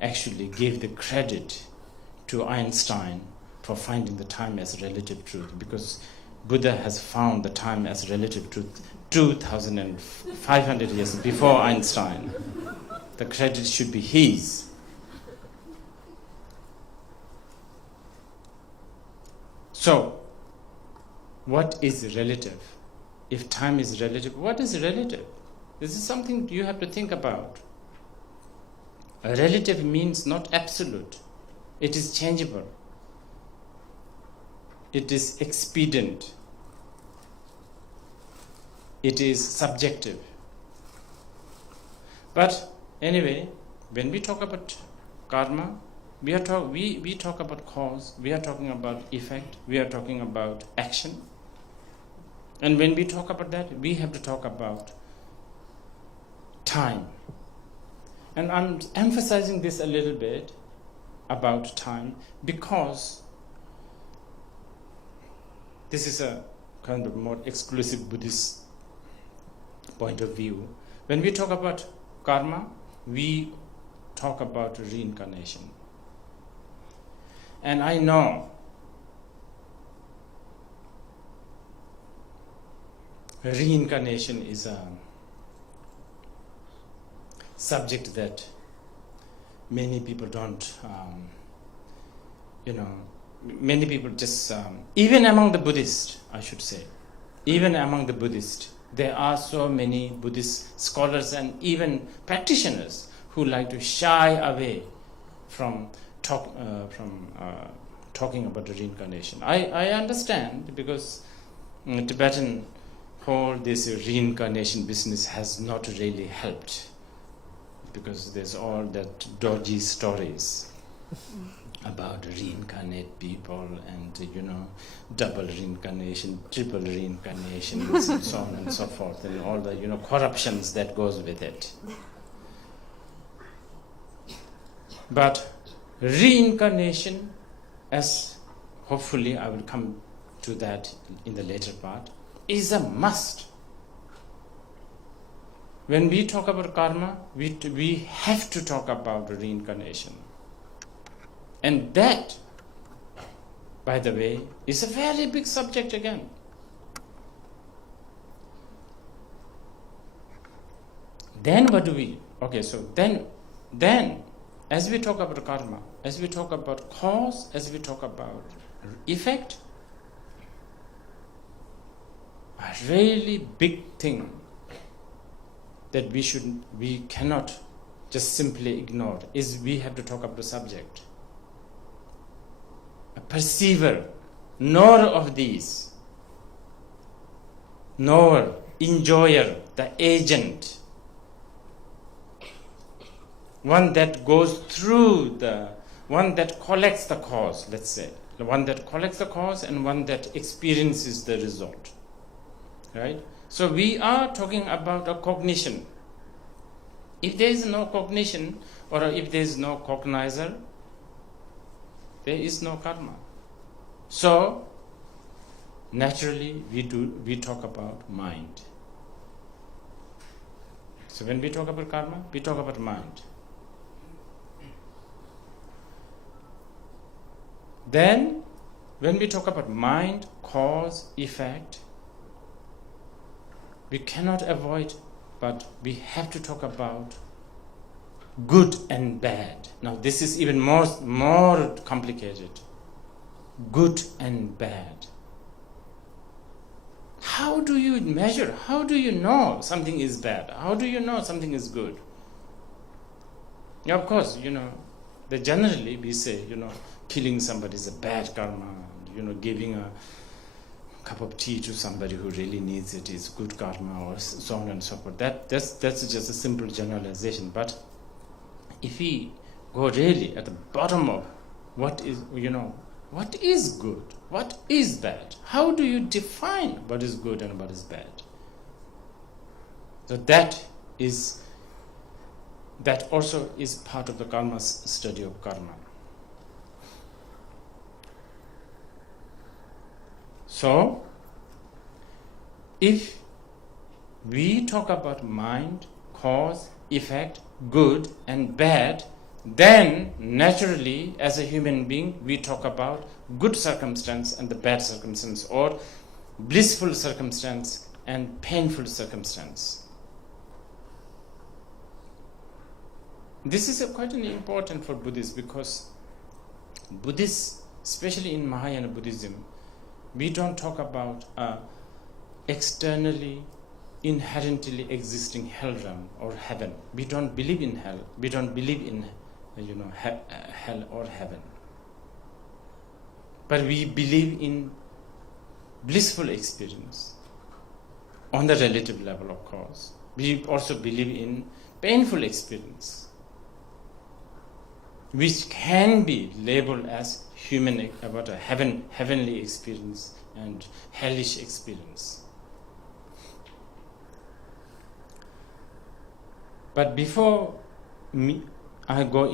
actually gave the credit to Einstein for finding the time as relative truth, because Buddha has found the time as relative truth 2,500 years before Einstein. The credit should be his. So, what is relative? If time is relative, what is relative? This is something you have to think about. A relative means not absolute. It is changeable. It is expedient. It is subjective. But anyway, when we talk about karma, we talk about cause, we are talking about effect, we are talking about action. And when we talk about that, we have to talk about time. And I'm emphasizing this a little bit about time because this is a kind of more exclusive Buddhist point of view. When we talk about karma, we talk about reincarnation. And I know reincarnation is a subject that many people don't, many people just, even among the Buddhists, I should say, even among the Buddhists, there are so many Buddhist scholars and even practitioners who like to shy away from talking about the reincarnation. I understand, because Tibetan whole this reincarnation business has not really helped, because there's all that dodgy stories about reincarnate people and double reincarnation, triple reincarnations and so on and so forth, and all the corruptions that goes with it. But reincarnation, as hopefully I will come to that in the later part, is a must. When we talk about karma, we have to talk about reincarnation. And that, by the way, is a very big subject again. Then what do we... Okay, so then, as we talk about karma, as we talk about cause, as we talk about effect, a really big thing that we cannot just simply ignore is we have to talk about the subject. A perceiver, knower of these, knower, enjoyer, the agent, one that goes through one that collects the cause, let's say, the one that collects the cause and one that experiences the result. Right? So we are talking about a cognition. If there is no cognition, or if there is no cognizer, there is no karma. So naturally we talk about mind. So when we talk about karma, we talk about mind. Then when we talk about mind, cause, effect, we cannot avoid, but we have to talk about good and bad. Now this is even more complicated. Good and bad. How do you measure? How do you know something is bad? How do you know something is good? Of course, that generally we say, killing somebody is a bad karma. Giving a cup of tea to somebody who really needs it is good karma, or so on and so forth. That's just a simple generalization. But if we go really at the bottom of what is good, what is bad, how do you define what is good and what is bad? So that also is part of the karma study of karma. So, if we talk about mind, cause, effect, good and bad, then naturally as a human being we talk about good circumstance and the bad circumstance, or blissful circumstance and painful circumstance. This is quite important for Buddhists, because Buddhists, especially in Mahayana Buddhism, we don't talk about externally, inherently existing hell realm or heaven. We don't believe in hell. We don't believe in hell or heaven. But we believe in blissful experience on the relative level, of course. We also believe in painful experience, which can be labeled as human, about a heavenly experience and hellish experience. But before I go